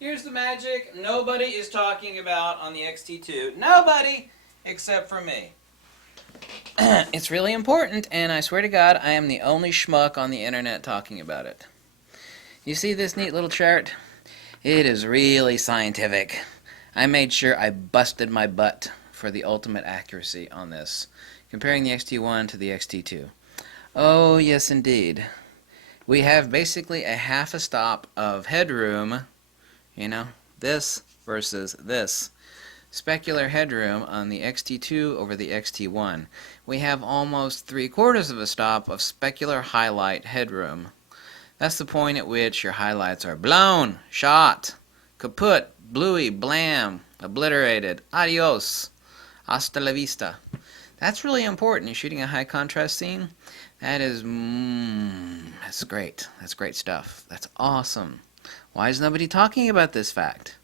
Here's the magic nobody is talking about on the X-T2. Nobody except for me. It's really important, and I swear to God, I am the only schmuck on the internet talking about it. You see this neat little chart? It is really scientific. I made sure I busted my butt for the ultimate accuracy on this, comparing the X-T1 to the X-T2. Oh, yes, indeed. We have basically a half a stop of headroom, you know, this versus this. Specular headroom on the X-T2 over the X-T1. We have almost 3/4 of a stop of specular highlight headroom. That's the point at which your highlights are blown, shot, kaput, bluey, blam, obliterated, adios, hasta la vista. That's really important. You're shooting a high contrast scene. That is, that's great. That's great stuff. That's awesome. Why is nobody talking about this fact?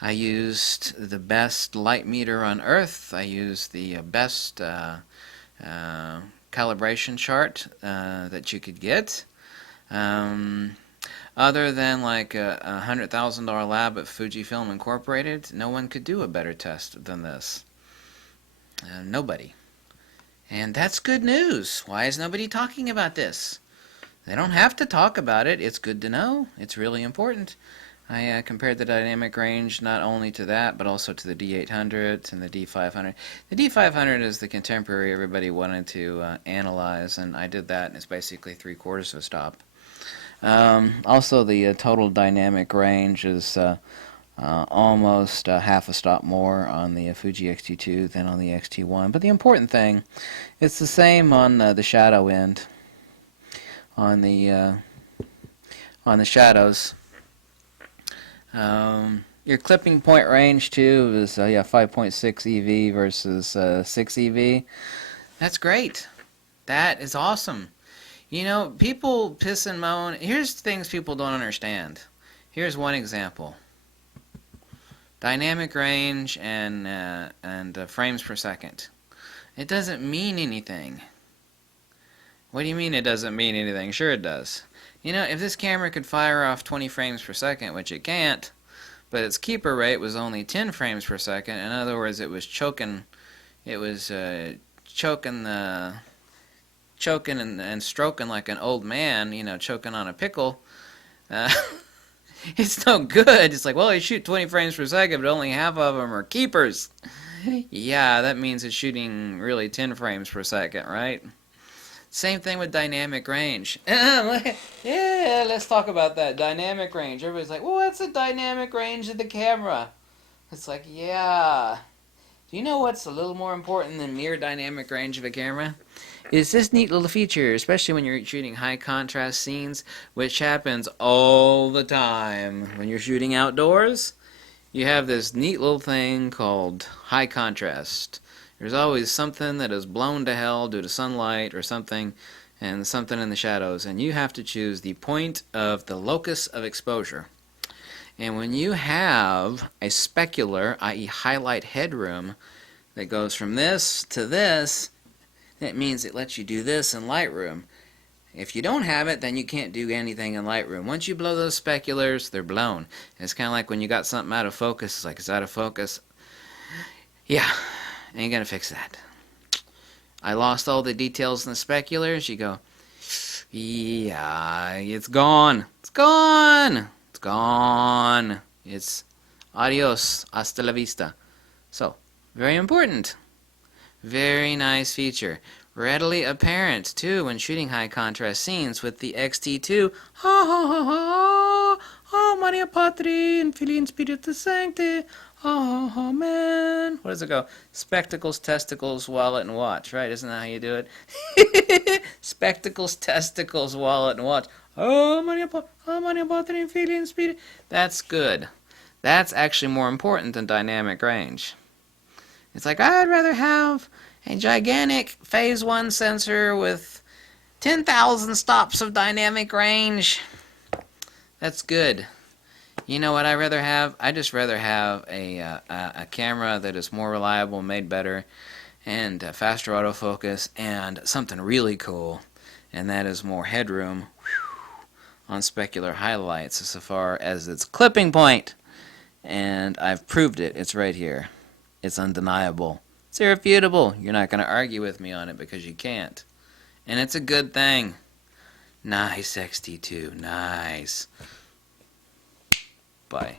I used the best light meter on Earth. I used the best calibration chart that you could get. Other than like a $100,000 lab at Fujifilm Incorporated, no one could do a better test than this. Nobody. And that's good news. Why is nobody talking about this? They don't have to talk about it. It's good to know. It's really important. I compared the dynamic range not only to that, but also to the D800 and the D500. The D500 is the contemporary everybody wanted to analyze, and I did that, and it's basically 3/4 of a stop. Also, the total dynamic range is almost half a stop more on the Fuji X-T2 than on the X-T1. But the important thing, it's the same on the shadow end. On the shadows. Your clipping point range too is 5.6 EV versus 6 EV. That's great. That is awesome. You know, people piss and moan. Here's things people don't understand. Here's one example. Dynamic range and frames per second. It doesn't mean anything. What do you mean it doesn't mean anything? Sure it does. You know, if this camera could fire off 20 frames per second, which it can't, but its keeper rate was only 10 frames per second, in other words, it was choking and stroking like an old man, you know, choking on a pickle. It's no good. It's like, well, you shoot 20 frames per second, but only half of them are keepers. Yeah, that means it's shooting really 10 frames per second, right? Same thing with dynamic range. Yeah, let's talk about that. Dynamic range. Everybody's like, well, what's the dynamic range of the camera? It's like, yeah. Do you know what's a little more important than mere dynamic range of a camera? It's this neat little feature, especially when you're shooting high contrast scenes, which happens all the time. When you're shooting outdoors, you have this neat little thing called high contrast. There's always something that is blown to hell due to sunlight or something, and something in the shadows, and you have to choose the point of the locus of exposure. And when you have a specular, i.e. highlight headroom, that goes from this to this, that means it lets you do this in Lightroom. If you don't have it, then you can't do anything in Lightroom. Once you blow those speculars, they're blown. It's kind of like when you got something out of focus. It's like, it's out of focus. Yeah, ain't gonna fix that. I lost all the details in the speculars. You go, yeah, it's gone. It's gone. It's gone. It's adios, hasta la vista. So, very important. Very nice feature. Readily apparent, too, when shooting high contrast scenes with the X-T2. Ha ha ha ha! Oh, Maria Patri and Filii Spiritus Sancti. Oh, oh, man. What does it go? Spectacles, testicles, wallet, and watch, right? Isn't that how you do it? Spectacles, testicles, wallet, and watch. Oh, Maria Patri and Filii Spiritus. That's good. That's actually more important than dynamic range. It's like, I'd rather have a gigantic phase 1 sensor with 10,000 stops of dynamic range. That's good. You know what I'd rather have? I'd just rather have a camera that is more reliable, made better, and faster autofocus, and something really cool, and that is more headroom. Whew. on Specular Highlights so far as its clipping point. And I've proved it. It's right here. It's undeniable. It's irrefutable. You're not going to argue with me on it because you can't. And it's a good thing. Nice, XT2. Nice. Bye.